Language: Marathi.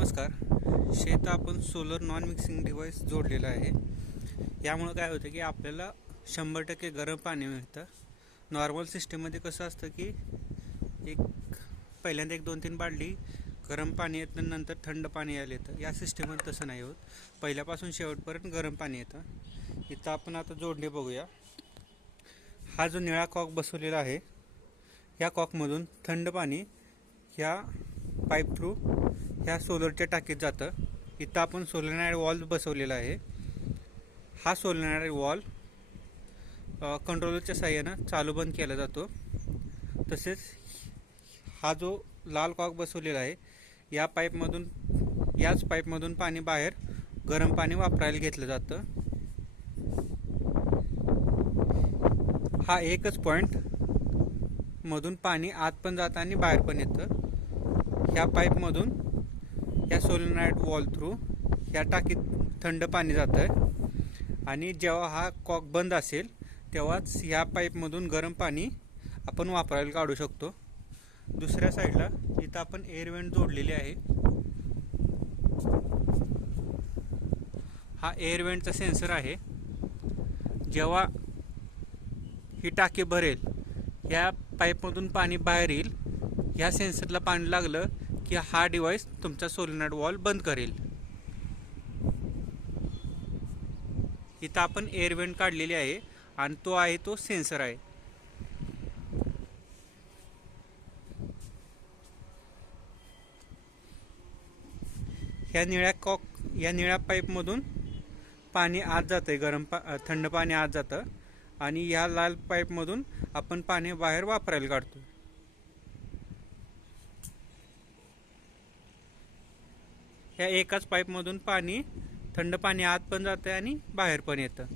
नमस्कार. शेत आपण सोलर नॉन मिक्सिंग डिव्हाइस जोडलेला आहे. यामुळे काय होतं की आपल्याला 100% गरम पाणी मिळतं. नॉर्मल सिस्टीममध्ये कसं असतं की एक पहिल्यांदा 2-3 बादली गरम पाणी येतं, नंतर थंड पाणी यायला येतं. या सिस्टीममध्ये तसं नाही होत, पहिल्यापासून शेवटपर्यंत गरम पाणी येतं. इथं आपण आता जोडणे बघूया. हा जो निळा कॉक बसवलेला आहे, या कॉकमधून थंड पाणी ह्या पाईप थ्रू ह्या सोलरच्या टाकीत जातं. इथं आपण सोलेनॉइड वॉल्व बसवलेला आहे. हा सोलेनॉइड वॉल्व कंट्रोलरच्या साहाय्यानं चालू बंद केला जातो. तसेच हा जो लाल कॉक बसवलेला आहे, याच पाईपमधून पाणी बाहेर गरम पाणी वापरायला घेतलं जातं. हा एकच पॉईंट मधून पाणी आत पण जातं आणि बाहेर पण येतं. ह्या पाईपमधून या सोलेनॉइड वॉल्व थ्रू ह्या टाकीत थंड पाणी जातं आहे आणि जेव्हा हा कॉक बंद असेल तेव्हाच ह्या पाईपमधून गरम पाणी आपण वापरायला काढू शकतो. दुसऱ्या साईडला इथं आपण एअर वेंट जोडलेली आहे. हा एअर वेंटचा सेन्सर आहे. जेव्हा ही टाकी भरेल, ह्या पाईपमधून पाणी बाहेर येईल. ह्या सेन्सरला पाणी लागलं की हा डिव्हाइस तुमचा सोलेनॉइड वॉल्व बंद करेल. इथं आपण एअर वेंट काढलेली आहे आणि तो सेन्सर आहे. या निळ्या पाईपमधून पाणी आत जातं, थंड पाणी आत जातं आणि ह्या लाल पाईपमधून आपण पाणी बाहेर वापरायला काढतो. ह्या एकाच पाईपमधून थंड पाणी आत पण जातं आणि बाहेर पण येतं.